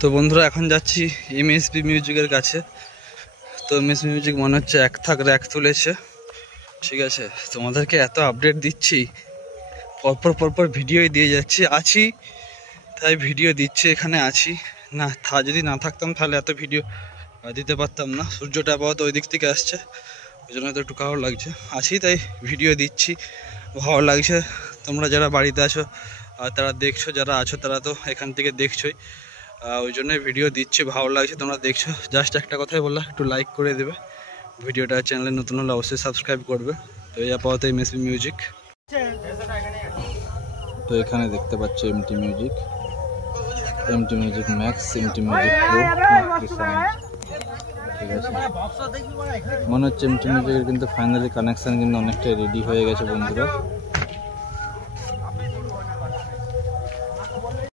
তো বন্ধুরা এখন যাচ্ছি এমএসপি মিউজিকের কাছে। তো এমএসপি মিউজিক মনে হচ্ছে এক থাক র্যাক তুলেছে, ঠিক আছে। তোমাদেরকে এত আপডেট দিচ্ছি, পরপর ভিডিওই দিয়ে যাচ্ছি, আছি তাই ভিডিও দিচ্ছি, এখানে আছি না যদি না থাকতাম তাহলে এত ভিডিও দিতে পারতাম না। সূর্যটা আপাতত ওই দিক থেকে আসছে, ওই জন্য তো একটু খারাপ লাগছে, আছি তাই ভিডিও দিচ্ছি, ভালো লাগছে। তোমরা যারা বাড়িতে আছো তারা দেখছো, যারা আছো তারা তো এখান থেকে দেখছোই, ওই জন্য ভিডিও দিচ্ছি, ভালো লাগছে তোমরা দেখছো। জাস্ট একটা কথাই বললাম, একটু লাইক করে দেবে ভিডিওটা, চ্যানেলে নতুন হলে অবশ্যই সাবস্ক্রাইব করবে। তো এই আপাতত এমএসপি মিউজিক। তো এখানে দেখতে পাচ্ছ MT music max, MT music pro, ঠিক আছে। মনে হচ্ছে এমটি মিউজিকের কিন্তু ফাইনালি কানেকশান কিন্তু অনেকটাই রেডি হয়ে গেছে বন্ধুরা।